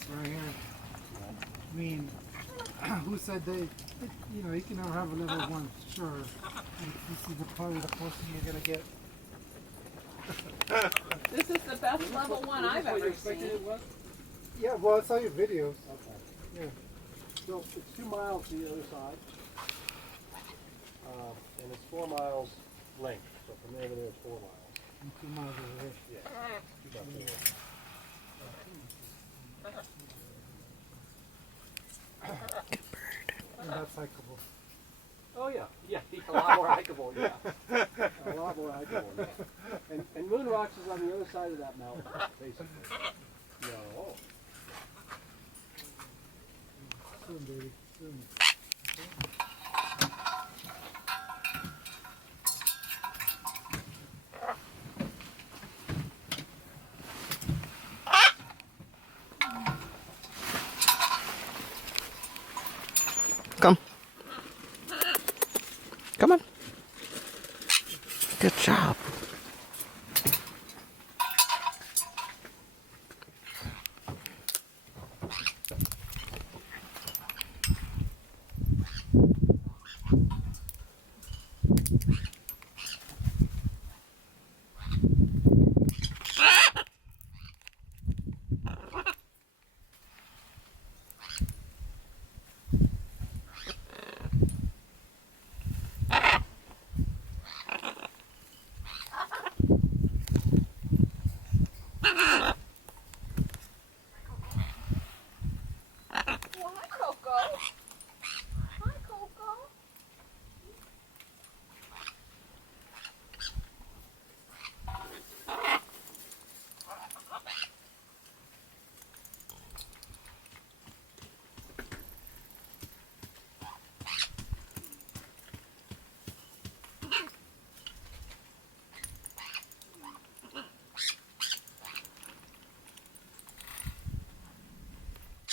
this right here. I mean, who said they, you know, you can never have a level 1, sure. This is probably the closest you're going to get. This is the best level 1 I've ever seen. Yeah, well, I saw your videos. Okay. Yeah. So it's 2 miles to the other side. And it's 4 miles length. So from there to there it's 4 miles. And 2 miles over here. Yeah. 2 by 4. And that's hikeable. Oh yeah, yeah, a lot more hikeable, yeah. A lot more hikeable, yeah. And Moon Rocks is on the other side of that mountain, basically. No. Soon, baby, soon. Come. Come on. Good job.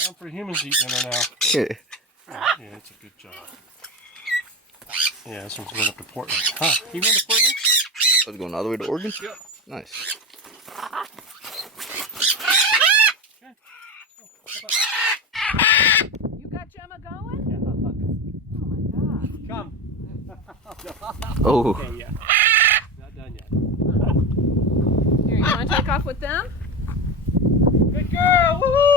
Time for humans to eat dinner now. Okay. Yeah, it's a good job. Yeah, this one's going up to Portland. Huh? You going to Portland? So it's going all the way to Oregon? Yep. Nice. You got Gemma going? Yeah. Oh my god. Come. Oh. Okay, yeah. Not done yet. Here, you want to take off with them? Good girl! Woohoo!